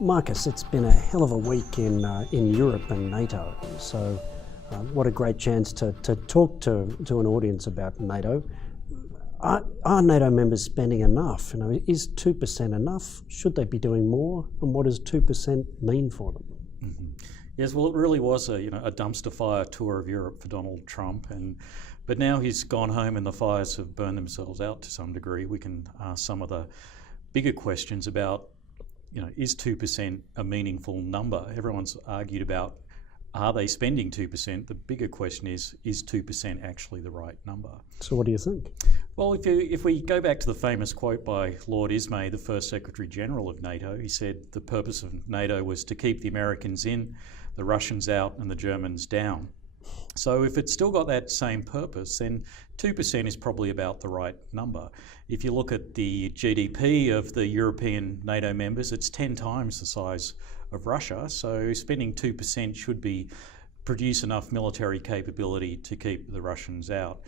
Marcus, it's been a hell of a week in Europe and NATO. So, what a great chance to talk to an audience about NATO. Are NATO members spending enough? You know, is 2% enough? Should they be doing more? And what does 2% mean for them? Mm-hmm. Yes, well, it really was a dumpster fire tour of Europe for Donald Trump, but now he's gone home and the fires have burned themselves out to some degree. We can ask some of the bigger questions about, is 2% a meaningful number? Everyone's argued about, are they spending 2%? The bigger question is 2% actually the right number? So what do you think? Well, if we go back to the famous quote by Lord Ismay, the first Secretary General of NATO, he said the purpose of NATO was to keep the Americans in, the Russians out and the Germans down. So if it's still got that same purpose, then 2% is probably about the right number. If you look at the GDP of the European NATO members, it's 10 times the size of Russia. So spending 2% should produce enough military capability to keep the Russians out.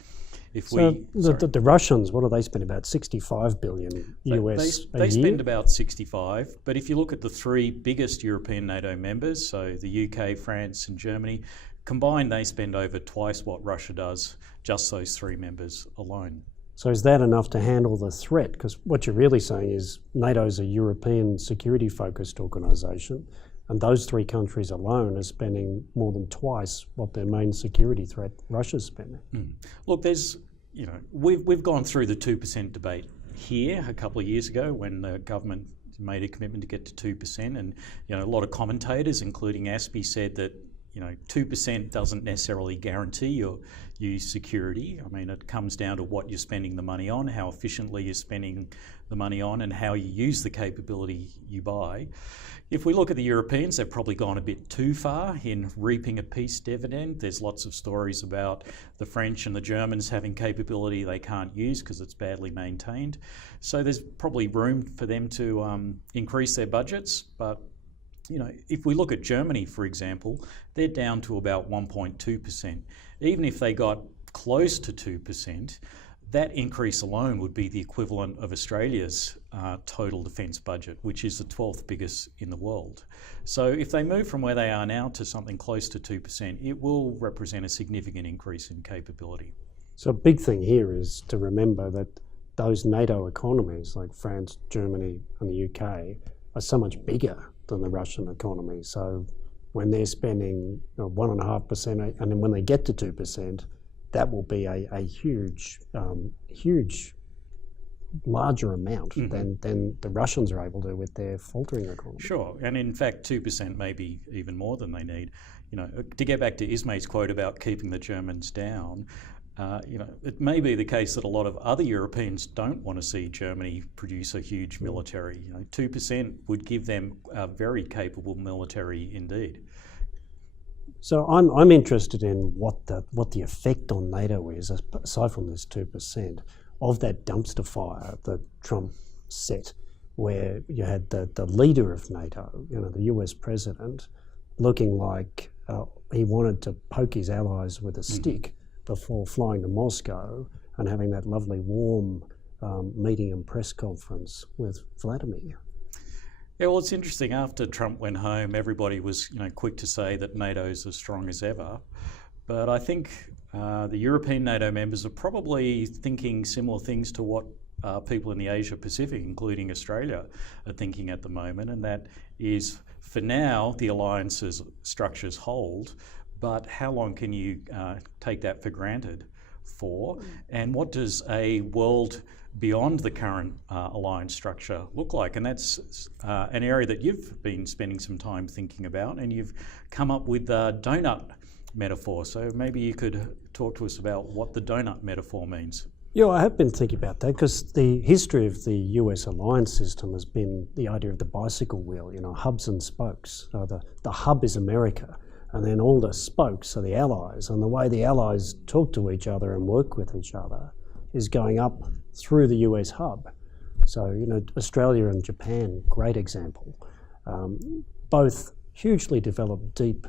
The Russians, what do they spend? About 65 billion US a year? They spend about 65, but if you look at the three biggest European NATO members, so the UK, France and Germany, combined they spend over twice what Russia does, just those three members alone. So is that enough to handle the threat? Because what you're really saying is NATO's a European security-focused organisation, and those three countries alone are spending more than twice what their main security threat, Russia's spending. Look, we've gone through the 2% debate here a couple of years ago when the government made a commitment to get to 2%, and a lot of commentators, including ASPI, said that 2% doesn't necessarily guarantee you security. I mean, it comes down to what you're spending the money on, how efficiently you're spending the money on, and how you use the capability you buy. If we look at the Europeans, they've probably gone a bit too far in reaping a peace dividend. There's lots of stories about the French and the Germans having capability they can't use because it's badly maintained. So there's probably room for them to increase their budgets, but if we look at Germany, for example, they're down to about 1.2%. Even if they got close to 2%, that increase alone would be the equivalent of Australia's total defence budget, which is the 12th biggest in the world. So if they move from where they are now to something close to 2%, it will represent a significant increase in capability. So a big thing here is to remember that those NATO economies like France, Germany and the UK are so much bigger than the Russian economy. So when they're spending 1.5%, and then when they get to 2%, that will be a huge, larger amount than the Russians are able to with their faltering economy. Sure, and in fact 2% may be even more than they need. To get back to Ismay's quote about keeping the Germans down, it may be the case that a lot of other Europeans don't want to see Germany produce a huge military. 2% would give them a very capable military indeed. So I'm interested in what the effect on NATO is, aside from this 2%, of that dumpster fire that Trump set, where you had the leader of NATO, the US president, looking like he wanted to poke his allies with a stick before flying to Moscow and having that lovely warm meeting and press conference with Vladimir. Yeah, well, it's interesting. After Trump went home, everybody was quick to say that NATO's as strong as ever. But I think the European NATO members are probably thinking similar things to what people in the Asia Pacific, including Australia, are thinking at the moment, and that is, for now, the alliance's structures hold, but how long can you take that for granted for? And what does a world beyond the current alliance structure look like? And that's an area that you've been spending some time thinking about, and you've come up with the donut metaphor. So maybe you could talk to us about what the donut metaphor means. Yeah, I have been thinking about that because the history of the US alliance system has been the idea of the bicycle wheel, hubs and spokes. So the hub is America, and then all the spokes are the allies, and the way the allies talk to each other and work with each other is going up through the US hub. So, Australia and Japan, great example. Both hugely developed deep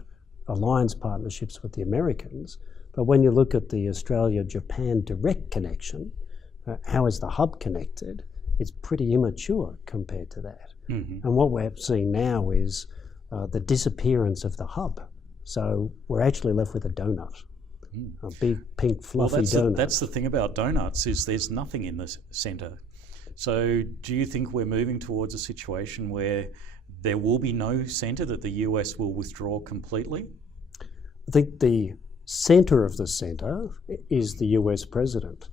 alliance partnerships with the Americans, but when you look at the Australia-Japan direct connection, how is the hub connected? It's pretty immature compared to that. And what we're seeing now is the disappearance of the hub. So we're actually left with a donut, a big pink fluffy donut. That's the thing about donuts, is there's nothing in the centre. So do you think we're moving towards a situation where there will be no centre, that the US will withdraw completely? I think the centre of the centre is the US president.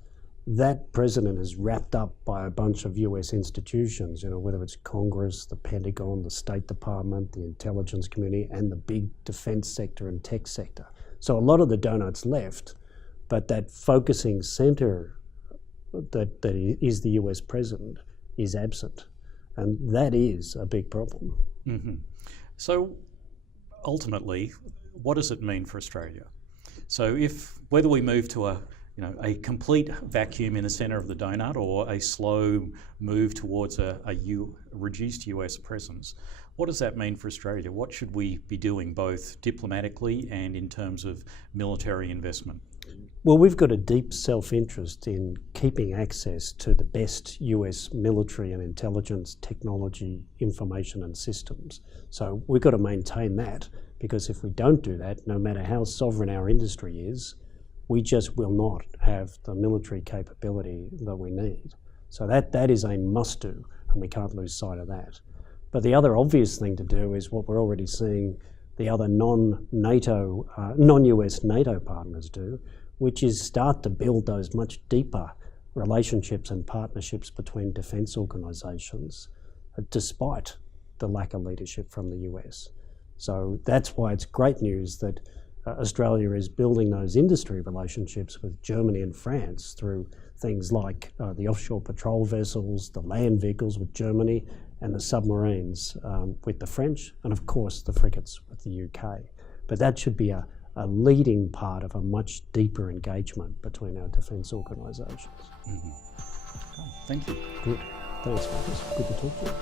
That president is wrapped up by a bunch of US institutions, whether it's Congress, the Pentagon, the State Department, the intelligence community, and the big defense sector and tech sector. So a lot of the donut's left, but that focusing centre that is the US president is absent. And that is a big problem. So ultimately, what does it mean for Australia? So whether we move to a complete vacuum in the centre of the donut, or a slow move towards a reduced US presence, what does that mean for Australia? What should we be doing, both diplomatically and in terms of military investment? Well, we've got a deep self-interest in keeping access to the best US military and intelligence technology, information and systems. So we've got to maintain that, because if we don't do that, no matter how sovereign our industry is, we just will not have the military capability that we need. So that is a must-do, and we can't lose sight of that. But the other obvious thing to do is what we're already seeing the other non-US NATO partners do, which is start to build those much deeper relationships and partnerships between defence organisations, despite the lack of leadership from the US. So that's why it's great news that Australia is building those industry relationships with Germany and France through things like the offshore patrol vessels, the land vehicles with Germany, and the submarines with the French, and of course the frigates with the UK. But that should be a leading part of a much deeper engagement between our defence organisations. Thank you. Good. Thanks, Marcus. Good to talk to you.